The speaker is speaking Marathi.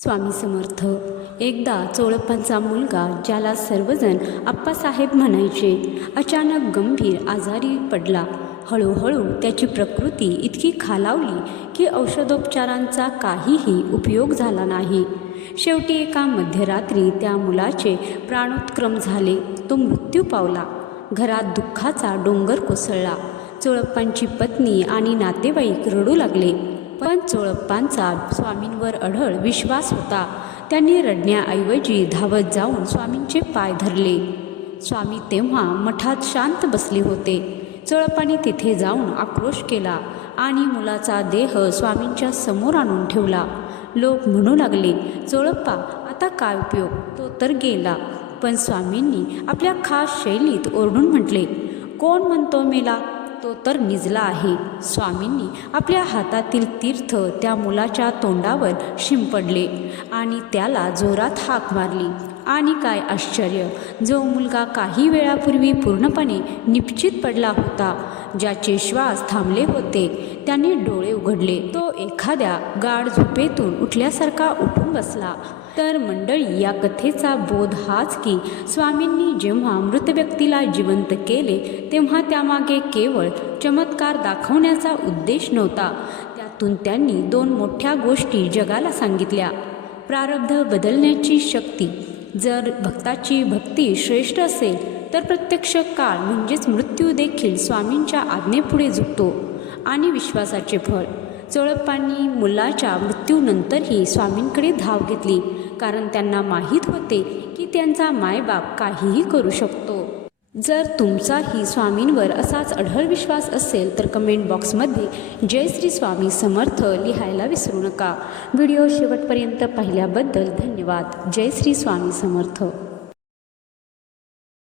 स्वामी समर्थ. एकदा चोळप्पांचा मुलगा, ज्याला सर्वजण आप्पासाहेब म्हणायचे, अचानक गंभीर आजारी पडला. हळूहळू त्याची प्रकृती इतकी खालावली की औषधोपचारांचा काहीही उपयोग झाला नाही. शेवटी एका मध्यरात्री त्या मुलाचे प्राणोत्क्रम झाले. तो मृत्यू पावला. घरात दुःखाचा डोंगर कोसळला. चोळप्पांची पत्नी आणि नातेवाईक रडू लागले. पण चोळप्पांचा स्वामींवर अढळ विश्वास होता. त्यांनी रडण्याऐवजी धावत जाऊन स्वामींचे पाय धरले. स्वामी तेव्हा मठात शांत बसले होते. चोळप्पांनी तिथे जाऊन आक्रोश केला आणि मुलाचा देह स्वामींच्या समोर आणून ठेवला. लोक म्हणू लागले, चोळप्पा, आता काय उपयोग, तो तर गेला. पण स्वामींनी आपल्या खास शैलीत ओरडून म्हटले, कोण म्हणतो मेला, तो तर निजला आहे. स्वामींनी आपल्या हातातील तीर्थ त्या मुलाच्या तोंडावर शिंपडले आणि त्याला जोरात हाक मारली. आणि काय आश्चर्य, जो मुलगा काही वेळापूर्वी पूर्णपणे निपचित पडला होता, ज्याचे श्वास थांबले होते, त्याने डोळे उघडले. तो एखाद्या गाढ झोपेतून उठल्यासारखा उठून बसला. तर मंडळी, या कथेचा बोध हाच की स्वामींनी जेव्हा मृत व्यक्तीला जिवंत केले तेव्हा त्यामागे केवळ चमत्कार दाखवण्याचा उद्देश नव्हता. त्यातून त्यांनी दोन मोठ्या गोष्टी जगाला सांगितल्या. प्रारब्ध बदलण्याची शक्ती. जर भक्ताची भक्ती श्रेष्ठ असेल तर प्रत्यक्ष काळ म्हणजेच मृत्यू देखील स्वामींच्या आज्ञेपुढे झुकतो. आणि विश्वासाचे फळ. चोळप्पांनी मुलाच्या मृत्यूनंतरही स्वामींकडे धाव घेतली, कारण त्यांना माहीत होते की त्यांचा मायबाप काहीही करू शकतो. जर तुमचाही स्वामींवर असाच अढळ विश्वास असेल तर कमेंट बॉक्समध्ये जय श्री स्वामी समर्थ लिहायला विसरू नका. व्हिडिओ शेवटपर्यंत पाहिल्याबद्दल धन्यवाद. जय श्री स्वामी समर्थ.